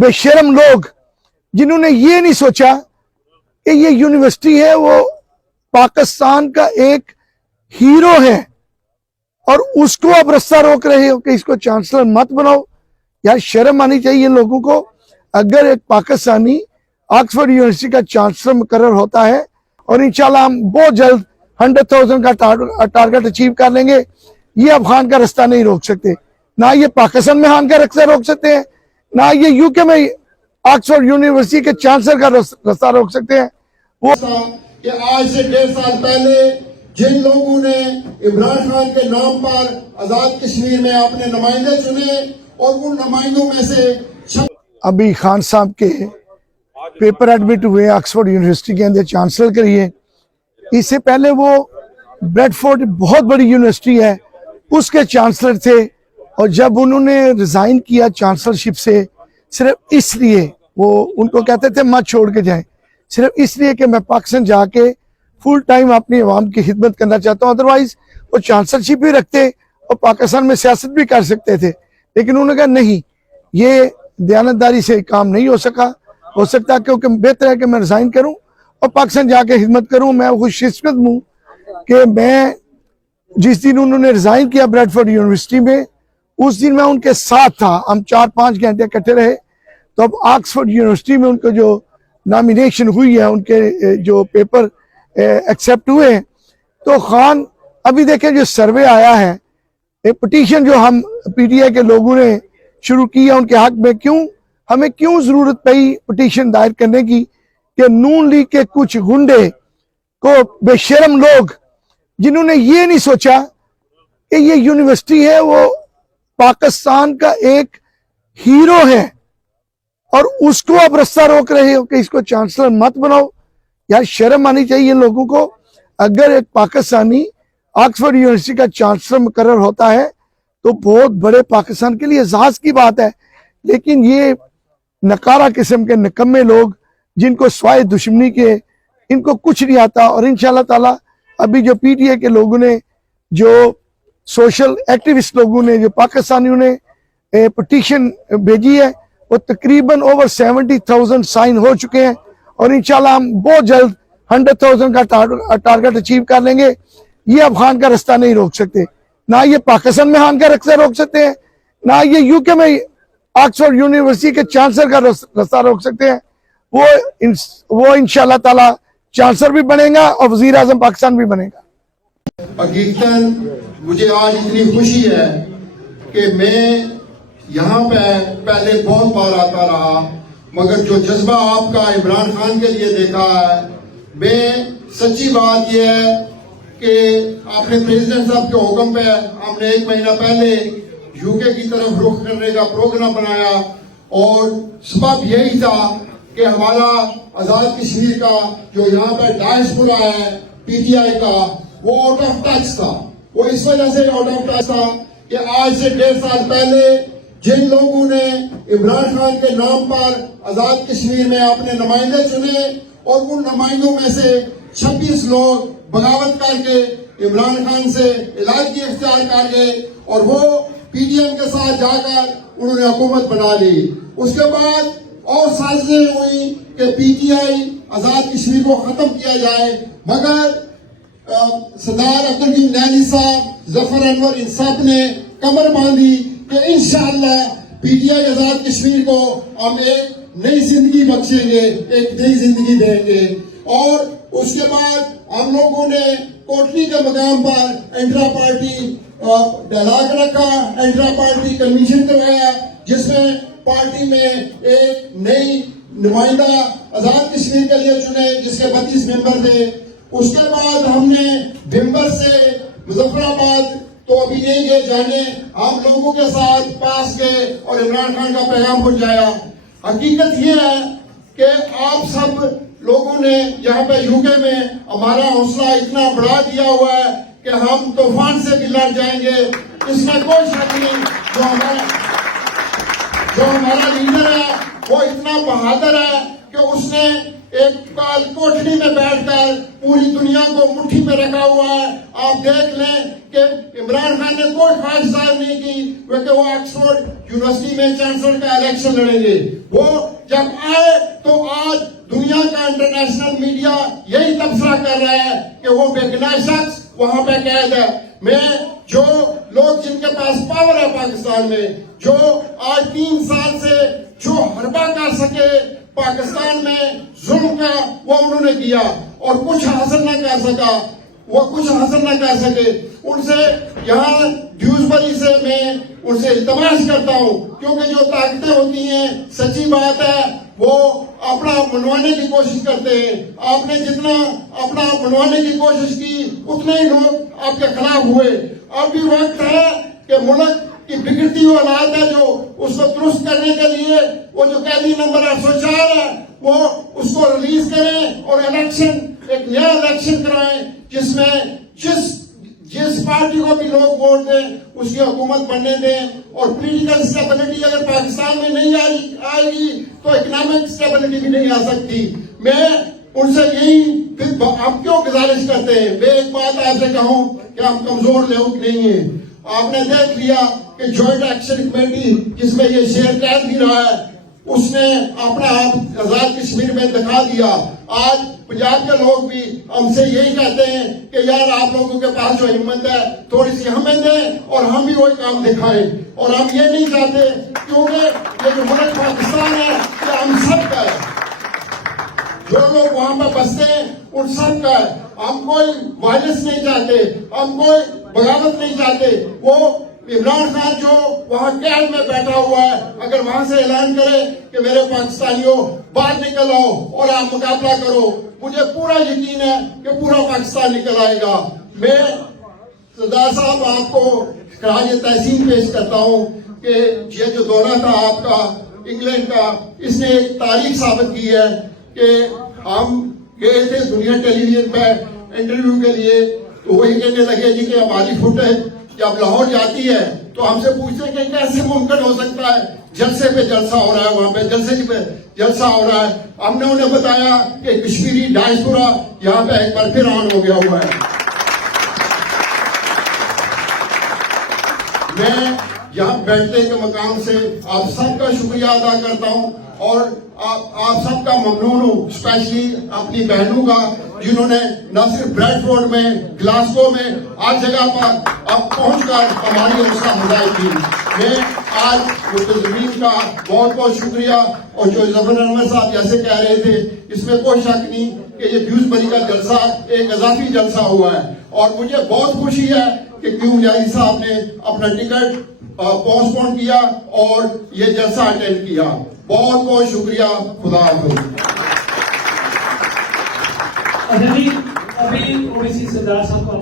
बेशरम लोग जिन्होंने ये नहीं सोचा कि ये यूनिवर्सिटी है वो पाकिस्तान का एक हीरो है और उसको अब रास्ता रोक रहे हो कि इसको चांसलर मत बनाओ। यार शर्म आनी चाहिए लोगों को। अगर एक पाकिस्तानी ऑक्सफोर्ड यूनिवर्सिटी का चांसलर मुकर्रर होता है और इंशाल्लाह हम बहुत जल्द 100,000 का टारगेट अचीव कर लेंगे, ये अफगान का रास्ता नहीं रोक सकते, ना ये पाकिस्तान में खान का रास्ता रोक सकते हैं, ना ये यूके में ऑक्सफोर्ड यूनिवर्सिटी के चांसलर का रास्ता रोक सकते हैं। वो कि आज से 1.5 साल पहले जिन लोगों ने इमरान खान के नाम पर आजाद कश्मीर में अपने नुमाइंदे चुने और उन नुमाइंदों में से अभी खान साहब के पेपर एडमिट हुए ऑक्सफोर्ड यूनिवर्सिटी के अंदर चांसलर के लिए। इससे पहले वो ब्रेडफोर्ड बहुत बड़ी यूनिवर्सिटी है, उसके चांसलर थे और जब उन्होंने रिजाइन किया चांसलरशिप से सिर्फ इसलिए, वो उनको कहते थे मत छोड़ के जाएं, सिर्फ इसलिए कि मैं पाकिस्तान जाके फुल टाइम अपनी आवाम की खिदमत करना चाहता हूँ, अदरवाइज वो चांसलरशिप भी रखते और पाकिस्तान में सियासत भी कर सकते थे। लेकिन उन्होंने कहा नहीं, ये दयानतदारी से काम नहीं हो सकता क्योंकि बेहतर है कि मैं रिजाइन करूं और पाकिस्तान जाके खिदमत करूं। मैं खुशकिस्मत हूं कि मैं जिस दिन उन्होंने रिजाइन किया ब्रेडफोर्ड यूनिवर्सिटी में, उस दिन मैं उनके साथ था, हम 4-5 घंटे इकट्ठे रहे। तो अब ऑक्सफोर्ड यूनिवर्सिटी में उनको जो नॉमिनेशन हुई है, उनके जो पेपर एक्सेप्ट हुए, तो खान अभी देखें जो सर्वे आया है, एक पिटीशन जो हम पीटीआई के लोगों ने शुरू किया उनके हक में, हमें क्यों जरूरत पड़ी पिटीशन दायर करने की कि नून लीग के कुछ गुंडे को बेशरम लोग जिन्होंने ये नहीं सोचा कि ये यूनिवर्सिटी है वो पाकिस्तान का एक हीरो है और उसको अब रास्ता रोक रहे हो कि इसको चांसलर मत बनाओ। यार शर्म आनी चाहिए लोगों को। अगर एक पाकिस्तानी ऑक्सफोर्ड यूनिवर्सिटी का चांसलर मुकर्रर होता है तो बहुत बड़े पाकिस्तान के लिए एजाज की बात है। लेकिन ये नकारा किस्म के निकम्मे लोग जिनको स्वाय दुश्मनी के, इनको कुछ नहीं आता। और इंशाल्लाह ताला अभी जो पीटीआई के लोगों ने, जो सोशल एक्टिविस्ट लोगों ने, जो पाकिस्तानियों ने पिटीशन भेजी है, वो तकरीबन ओवर 70,000 साइन हो चुके हैं और इंशाल्लाह हम बहुत जल्द 100,000 का टारगेट अचीव कर लेंगे। ये अफगान का रास्ता नहीं रोक सकते, ना ये पाकिस्तान में खान का रास्ता रोक सकते हैं, ना ये यूके में ऑक्सफोर्ड यूनिवर्सिटी के चांसलर का रास्ता रोक सकते हैं। वो इंशाल्लाह ताला चांसलर भी बनेगा और वजीर आजम पाकिस्तान भी बनेगा। हकीकतन मुझे आज इतनी खुशी है कि मैं यहाँ पे पहले बहुत बार आता रहा, मगर जो जज्बा आपका इमरान खान के लिए देखा है, मैं सच्ची बात यह है कि आपने प्रेसिडेंट साहब के हुक्म पे हमने 1 महीना पहले यूके की तरफ रुख करने का प्रोग्राम बनाया और सबब यही था कि हमारा आजाद कश्मीर का जो यहाँ पे डायस्पोरा है पीटीआई का, वो आउट ऑफ टच था। वो इस वजह से आउट ऑफ टच था कि आज से 1.5 साल पहले जिन लोगों ने इमरान खान के नाम पर आजाद कश्मीर में अपने नुमाइंदे चुने और उन नुमाइंदों में से 26 लोग बगावत करके इमरान खान से इलाकी इख्तियार कर गए और वो पीडीएम के साथ जाकर उन्होंने हुकूमत बना ली। उसके बाद और साजिशें हुई कि पीटीआई आजाद कश्मीर को खत्म किया जाए, मगर सरदार अब्दुल हमीद नैनी साहब, जफर अनवर, इन सब ने कमर बांधी कि इंशाअल्लाह पीटीआई आजाद कश्मीर को हम एक नई जिंदगी बख्शेंगे, एक नई जिंदगी देंगे। और उसके बाद हम लोगों ने कोटली के मकाम पर इंट्रा पार्टी डायलॉग रखा, इंट्रा पार्टी कन्वेंशन करवाया, जिसमें पार्टी में एक नई नुमाइंदा आजाद कश्मीर के लिए चुने, जिसके 32 मेंबर थे। उसके बाद हमने भिम्बर से मुजफ्फराबाद तो अभी नहीं गए जाने, हम लोगों के साथ पास गए और इमरान खान का पैगाम पहुंचाया। हकीकत यह है कि आप सब लोगों ने यहाँ पे यूके में हमारा हौसला इतना बढ़ा दिया हुआ है कि हम तूफान से भी लड़ जाएंगे, इसमें कोई शक नहीं। जो हमारा लीडर है वो इतना बहादुर है कि کہ اس نے ایک کوٹھڑی میں بیٹھ کر پوری دنیا کو مٹھی میں رکھا ہوا ہے. آپ دیکھ لیں کہ عمران خان نے کوئی خواہش ظاہر نہیں کی کہ وہ آکسفورڈ یونیورسٹی میں چانسلر کا الیکشن لڑیں گے. وہ جب آئے تو آج دنیا کا انٹرنیشنل میڈیا یہی تبصرہ کر رہا ہے کہ وہ بے گناہ شخص وہاں پہ قید ہے. میں جو لوگ جن کے پاس پاور ہے پاکستان میں, جو آج 3 سال سے جو حربہ کر سکے پاکستان میں ظلم کا, وہ انہوں نے کیا اور کچھ حاصل نہ کر سکا, وہ کچھ حاصل نہ کر سکے. ان سے یہاں ڈیوزبری سے میں ان سے التماس کرتا ہوں, کیونکہ جو طاقتیں ہوتی ہیں سچی بات ہے وہ اپنا منوانے کی کوشش کرتے ہیں. آپ نے جتنا اپنا منوانے کی کوشش کی اتنے ہی لوگ آپ کے خلاف ہوئے. اب بھی وقت ہے کہ ملک کی بگڑتی ہوئی حالات ہے جو اس کو درست کرنے کے لیے وہ جو قیدی نمبر 804 ہے وہ اس کو ریلیز کریں اور الیکشن, ایک نیا الیکشن کرائیں جس میں جس پارٹی کو بھی لوگ ووٹ دیں اس کی حکومت بننے دیں. اور پولیٹیکل اسٹیبلٹی اگر پاکستان میں نہیں آئے گی تو اکنامک اسٹیبلٹی بھی نہیں آ سکتی. میں ان سے یہی آپ کیوں گزارش کرتے ہیں. میں ایک بات آپ سے کہوں کہ ہم کمزور لوگ نہیں ہیں. آپ نے دیکھ لیا کہ جوائنٹ ایکشن کمیٹی جس میں یہ شہر قید بھی رہا ہے اس نے اپنا آپ آزاد کشمیر میں دکھا دیا. آج پنجاب کے لوگ بھی ہم سے یہی کہتے ہیں کہ یار آپ لوگوں کے پاس جو ہمت ہے تھوڑی سی ہمیں دیں اور ہم بھی وہی کام دکھائیں. اور ہم یہ نہیں چاہتے کیونکہ یہ جو ملک پاکستان ہے یہ ہم سب کا ہے. جو لوگ وہاں پہ بستے ہیں ان سب کا ہے. ہم کوئی وائلنس نہیں چاہتے, ہم کوئی بغاوت نہیں چاہتے. وہ عمران خان جو وہاں قید میں بیٹھا ہوا ہے اگر وہاں سے اعلان کرے کہ میرے پاکستانیوں باہر نکل آؤ اور آپ مقابلہ کرو, مجھے پورا یقین ہے کہ پورا پاکستان نکل آئے گا. میں سردار صاحب آپ کو خراج تحسین پیش کرتا ہوں کہ یہ جو دورہ تھا آپ کا انگلینڈ کا, اس نے ایک تاریخ ثابت کی ہے کہ ہم گئے تھے دنیا ٹیلی ویژن پہ انٹرویو کے لیے تو وہی کہنے لگے جی کہ ہماری فوٹیج جب لاہور جاتی ہے تو ہم سے پوچھتے ہیں کہ کیسے ممکن ہو سکتا ہے جلسے پہ جلسہ ہو رہا ہے, وہاں پہ جلسے پہ جلسہ ہو رہا ہے. ہم نے انہیں بتایا کہ کشمیری ڈائسپورا یہاں پہ ایک بار پھر آن ہو گیا ہوا ہے. میں یہاں بیٹھنے کے مقام سے آپ سب کا شکریہ ادا کرتا ہوں اور آپ سب کا ممنون ہوں, اسپیشلی اپنی بہنوں کا جنہوں نے نہ صرف بریڈ فورڈ میں, گلاسگو میں, ہر جگہ پر اب پہنچ کر ہماری حوصلہ افزائی کی. میں آج ملتظمین کا بہت بہت شکریہ. اور جو ظفر احمد صاحب جیسے کہہ رہے تھے اس میں کوئی شک نہیں کہ یہ ڈیوزبری کا جلسہ ایک اضافی جلسہ ہوا ہے اور مجھے بہت خوشی ہے کہ کیوں مجاہد صاحب نے اپنا ٹکٹ پوسٹ پون کیا اور یہ جلسہ اٹینڈ کیا. بہت بہت شکریہ. خدا حافظ. ابھی اویسی سردار صاحب کو